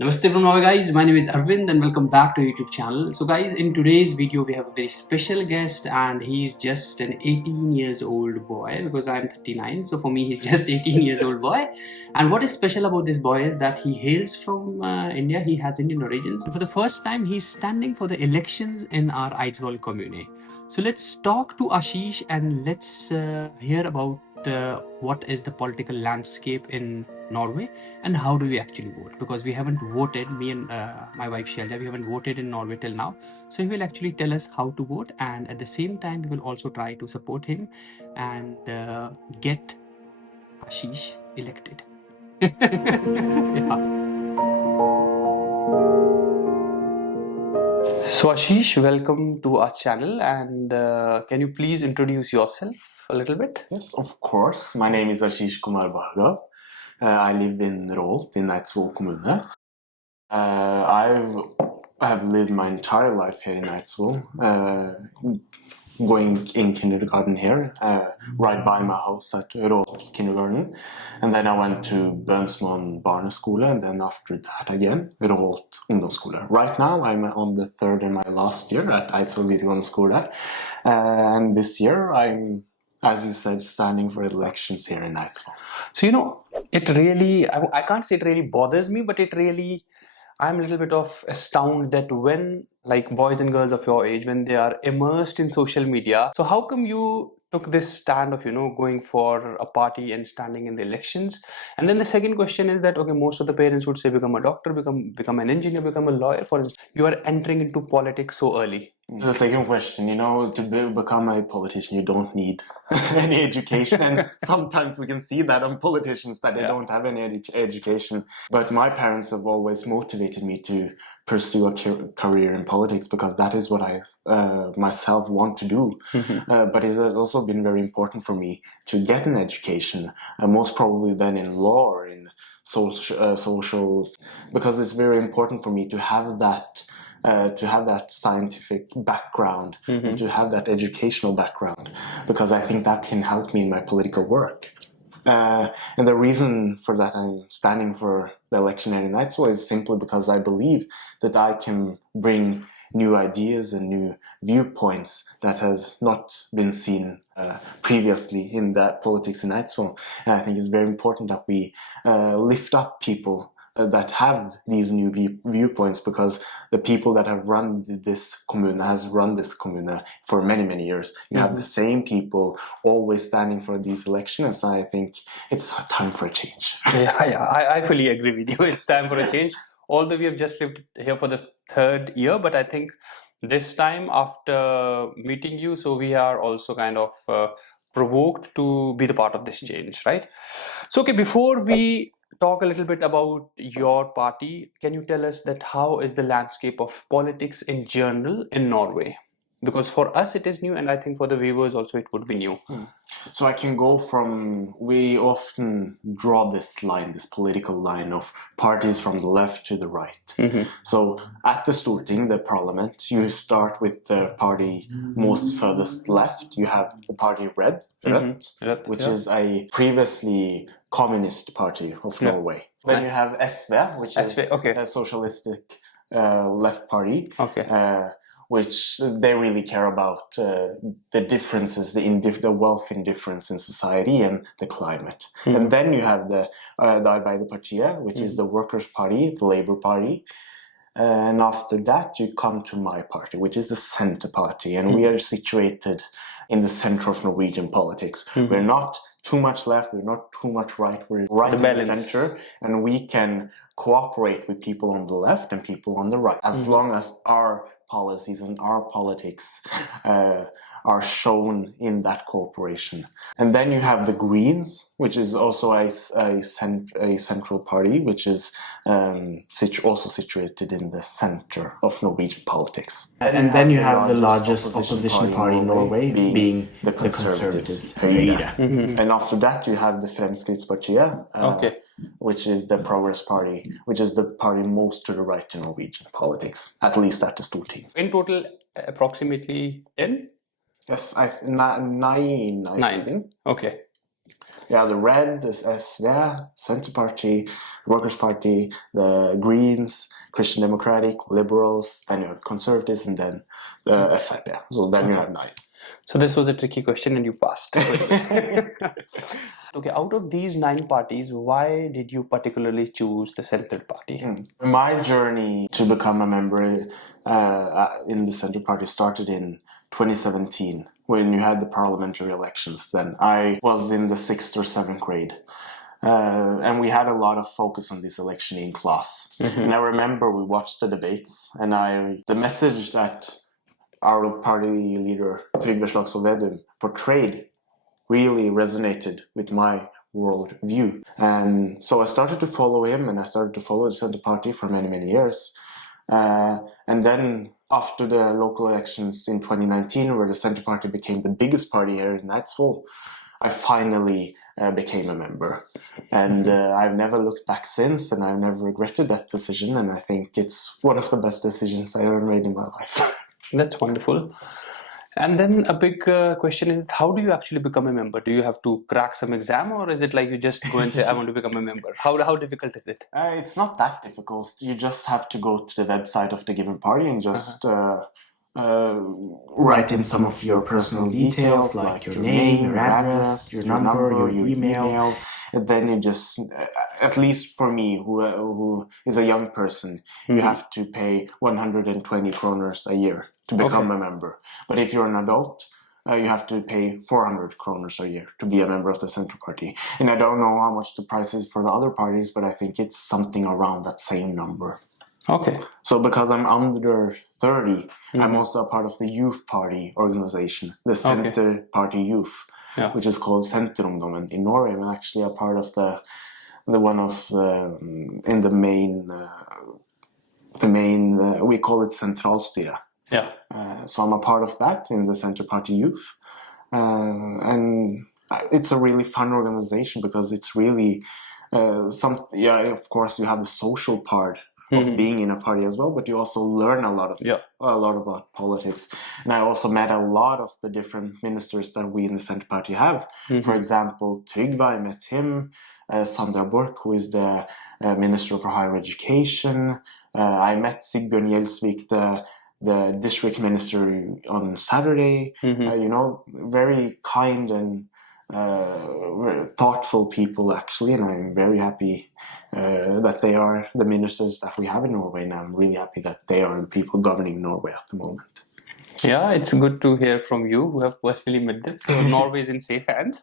Namaste from Norway guys, my name is Arvind and welcome back to YouTube channel. So guys, in today's video we have a very special guest and he's just an 18 years old boy because I'm 39, so for me he's just 18 years old boy. And what is special about this boy is that he hails from India, he has Indian origins. And for the first time he's standing for the elections in our Eidvoll commune. So let's talk to Ashish and let's hear about what is the political landscape in Norway and how do we actually vote, because we haven't voted, me and my wife Shelja, we haven't voted in Norway till now. So he will actually tell us how to vote, and at the same time we will also try to support him and get Ashish elected. Yeah. So Ashish, welcome to our channel, and can you please introduce yourself a little bit? Yes, of course. My name is Ashish Kumar Bhargava. I live in Rolt in Eidvoll kommune. I have lived my entire life here in Eidvoll, going in kindergarten here, right by my house at Rolt kindergarten. And then I went to Bønsmoen barneskole, and then after that again, Rolt ungdomsskole. Right now I'm on the third and my last year at Eidvoll videregående skole. And this year I'm, as you said, standing for elections here in Eidvoll. So, it really, I can't say it really bothers me, but I'm a little bit of astounded that when like boys and girls of your age, when they are immersed in social media, so how come you took this stand of, going for a party and standing in the elections? And then the second question is that, okay, most of the parents would say become a doctor, become an engineer, become a lawyer. For instance, you are entering into politics so early. The second question, to become a politician, you don't need any education. And sometimes we can see that on politicians that they don't have any education. But my parents have always motivated me to pursue a career in politics because that is what I myself want to do. But it has also been very important for me to get an education, most probably then in law or in socials, because it's very important for me to have that scientific background and to have that educational background, because I think that can help me in my political work. And the reason for that I'm standing for the election here in Eidvoll is simply because I believe that I can bring new ideas and new viewpoints that has not been seen previously in the politics in Eidvoll. And I think it's very important that we lift up people that have these new viewpoints, because the people that have run this commune for many years. You have the same people always standing for these elections. I think it's time for a change. I fully agree with you. It's time for a change. Although we have just lived here for the third year, but I think this time after meeting you, so we are also kind of provoked to be the part of this change, right? So, okay, before we talk a little bit about your party, can you tell us that how is the landscape of politics in general in Norway? Because for us it is new, and I think for the viewers also it would be new. So I can go from, we often draw this line, this political line of parties from the left to the right. So at the Storting, the parliament, you start with the party most furthest left. You have the party Red, which is a previously communist party of Norway. Then you have SV, which is a socialistic left party. Which they really care about the differences, the wealth indifference in society and the climate. And then you have the Arbeiderpartiet, which is the Workers' Party, the Labour Party. And after that, you come to my party, which is the Center Party. And we are situated in the center of Norwegian politics. We're not too much left, we're not too much right, we're right in the center. And we can cooperate with people on the left and people on the right, as long as our policies and our politics are shown in that cooperation. And then you have the Greens, which is also a central party, which is also situated in the center of Norwegian politics. And then you have the largest opposition party in Norway, being the Conservatives. And after that you have the Fremskrittspartiet, which is the Progress Party, which is the party most to the right in Norwegian politics, at least at the Storting. In total, approximately 10? Yes, nine. Okay. Yeah, the Red, the SV, Center Party, Workers' Party, the Greens, Christian Democratic, Liberals, then you have Conservatives, and then the FRP. So then you have 9. So this was a tricky question and you passed. Okay, out of these 9 parties, why did you particularly choose the Centre Party? My journey to become a member in the Centre Party started in 2017 when you had the parliamentary elections. Then I was in the 6th or 7th grade. And we had a lot of focus on this election in class. And I remember we watched the debates, and the message that our party leader Trygve Slagsvold Vedum portrayed really resonated with my world view. And so I started to follow him, and I started to follow the Centre Party for many, many years. And then after the local elections in 2019, where the Centre Party became the biggest party here in Eidvoll, I finally became a member. And I've never looked back since, and I've never regretted that decision. And I think it's one of the best decisions I ever made in my life. That's wonderful. And then a big question is, how do you actually become a member? Do you have to crack some exam, or is it like you just go and say, I want to become a member? How difficult is it? It's not that difficult. You just have to go to the website of the given party and just write in some of your personal details, like your name, your address, your number, your email. And then you just, at least for me, who is a young person, you have to pay 120 kroners a year to become a member. But if you're an adult, you have to pay 400 kroners a year to be a member of the Centre Party. And I don't know how much the price is for the other parties, but I think it's something around that same number. Okay. So because I'm under 30, I'm also a part of the youth party organization, the Centre Party Youth, which is called Senterungdommen in Norway. I'm actually a part of the main, we call it Sentralstyret. Yeah. So I'm a part of that in the Centre Party Youth. And it's a really fun organization because it's really of course you have the social part of being in a party as well, but you also learn a lot about politics. And I also met a lot of the different ministers that we in the Centre Party have. For example, Trygve, I met him. Sandra Borch, who is the Minister for Higher Education. I met Sigbjørn Gjelsvik, the district minister, on Saturday. Very kind and thoughtful people, actually, and I'm very happy that they are the ministers that we have in Norway, and I'm really happy that they are the people governing Norway at the moment. Yeah, it's good to hear from you who have personally met them. So Norway is in safe hands.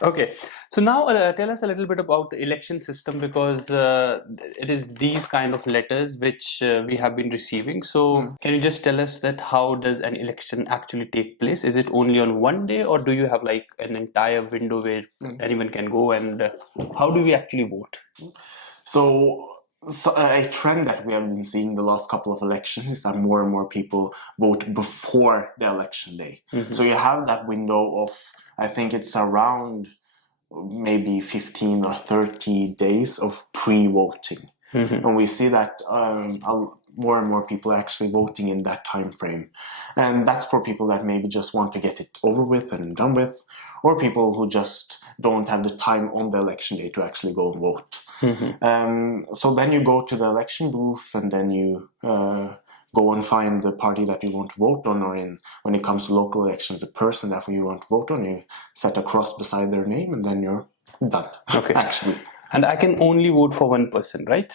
Okay, so now tell us a little bit about the election system, because it is these kind of letters which we have been receiving. So can you just tell us that how does an election actually take place? Is it only on one day, or do you have like an entire window where anyone can go, and how do we actually vote? So a trend that we have been seeing the last couple of elections is that more and more people vote before the election day. So you have that window of, I think it's around maybe 15 or 30 days of pre-voting. And we see that more and more people are actually voting in that time frame. And that's for people that maybe just want to get it over with and done with, or people who just don't have the time on the election day to actually go and vote. So then you go to the election booth, and then you go and find the party that you want to vote on, or when it comes to local elections, the person that you want to vote on, you set a cross beside their name, and then you're done. Okay. Actually. And I can only vote for one person, right?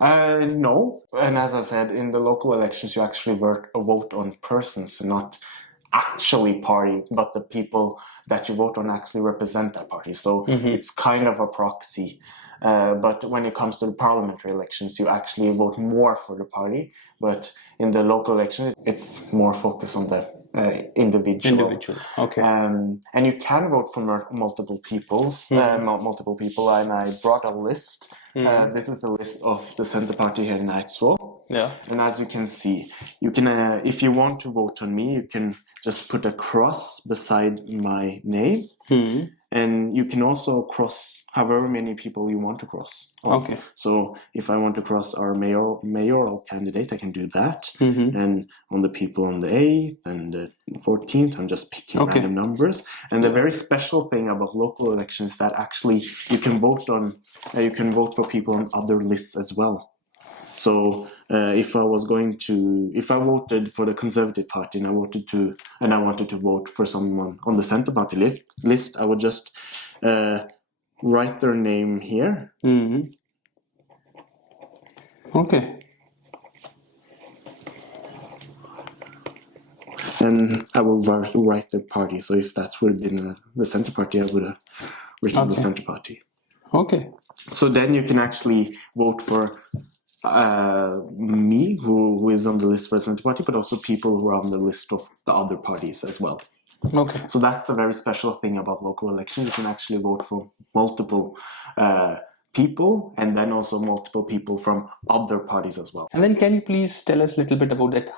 No. And as I said, in the local elections, you actually vote on persons and not actually party, but the people that you vote on actually represent that party. So it's kind of a proxy. But when it comes to the parliamentary elections, you actually vote more for the party. But in the local elections, it's more focused on the individual. Okay. And you can vote for multiple people. And I brought a list. This is the list of the Centre Party here in Eidvoll. Yeah. And as you can see, you can, if you want to vote on me, you can just put a cross beside my name. and you can also cross however many people you want to cross. Okay. So if I want to cross our mayoral candidate, I can do that. And on the people on the 8th and the 14th, I'm just picking random numbers. And the very special thing about local elections is that actually you can vote for people on other lists as well. So if I voted for the Conservative Party and I wanted to vote for someone on the Centre Party list, I would just write their name here. Okay. And I will write the party. So if that would have been the Centre Party, I would have written the Centre Party. Okay. So then you can actually vote for me, who is on the list for the Centre Party, but also people who are on the list of the other parties as well. Okay. So that's the very special thing about local elections. You can actually vote for multiple people, and then also multiple people from other parties as well. And then can you please tell us a little bit about that?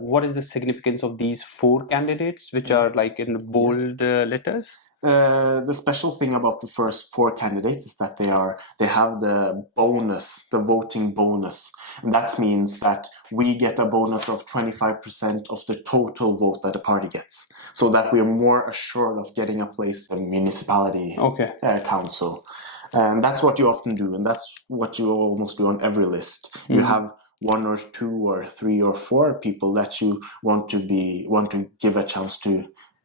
What is the significance of these 4 candidates, which are like in bold letters? The special thing about the first 4 candidates is that they have the voting bonus, and that means that we get a bonus of 25% of the total vote that the party gets, so that we are more assured of getting a place in municipality council. And that's what you often do, and that's what you almost do on every list. You have 1 or 2 or 3 or 4 people that you want to give a chance to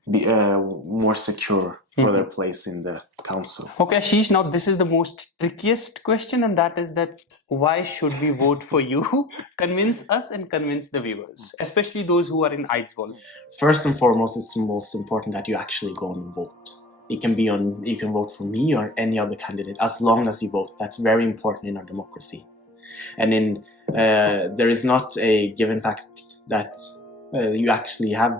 be more secure for their place in the council. Okay, Ashish, now this is the most trickiest question, and that is that why should we vote for you? Convince us and convince the viewers, especially those who are in Eidvoll. First and foremost, it's most important that you actually go and vote. You can vote for me or any other candidate as long as you vote. That's very important in our democracy. And there is not a given fact that you actually have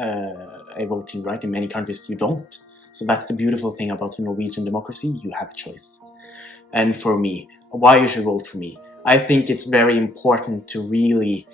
a voting right. In many countries you don't. So that's the beautiful thing about the Norwegian democracy. You have a choice. And for me, why you should vote for me? I think it's very important to really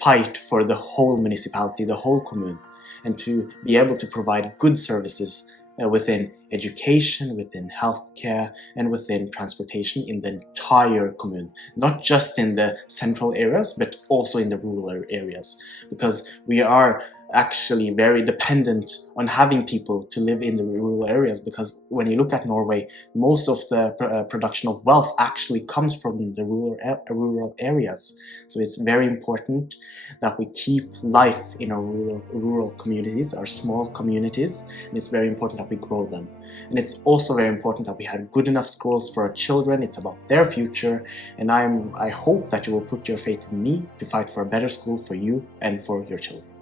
fight for the whole municipality, the whole commune, and to be able to provide good services within education, within healthcare, and within transportation in the entire commune, not just in the central areas, but also in the rural areas, because we are actually very dependent on having people to live in the rural areas, because when you look at Norway, most of the production of wealth actually comes from the rural areas. So it's very important that we keep life in our rural communities, our small communities, and it's very important that we grow them. And it's also very important that we have good enough schools for our children. It's about their future, and I hope that you will put your faith in me to fight for a better school for you and for your children.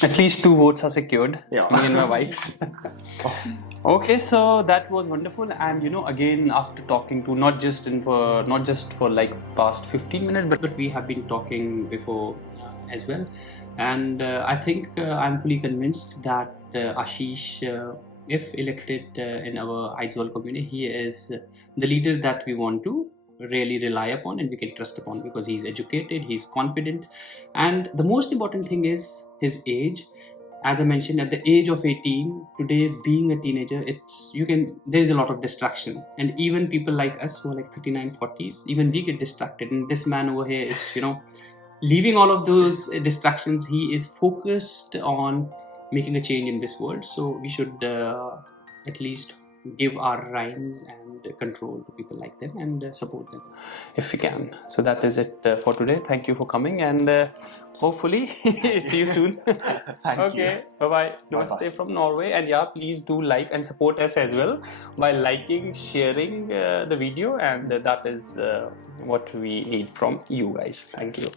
At least 2 votes are secured, me and my wife's. Okay, so that was wonderful, and again, after talking to not just for like past 15 minutes, but we have been talking before as well, and I think I'm fully convinced that Ashish, if elected in our Eidvoll community, he is the leader that we want to really rely upon and we can trust upon, because he's educated, he's confident, and the most important thing is his age. As I mentioned, at the age of 18 today, being a teenager, there is a lot of distraction, and even people like us who are like 39, 40s, even we get distracted, and this man over here is leaving all of those distractions. He is focused on making a change in this world, so we should at least give our rights and control to people like them and support them if we can. So that is it for today. Thank you for coming, and hopefully see you soon. Thank you. Bye-bye. Namaste from Norway, and please do like and support us as well by liking, sharing the video, and that is what we need from you guys. Thank you.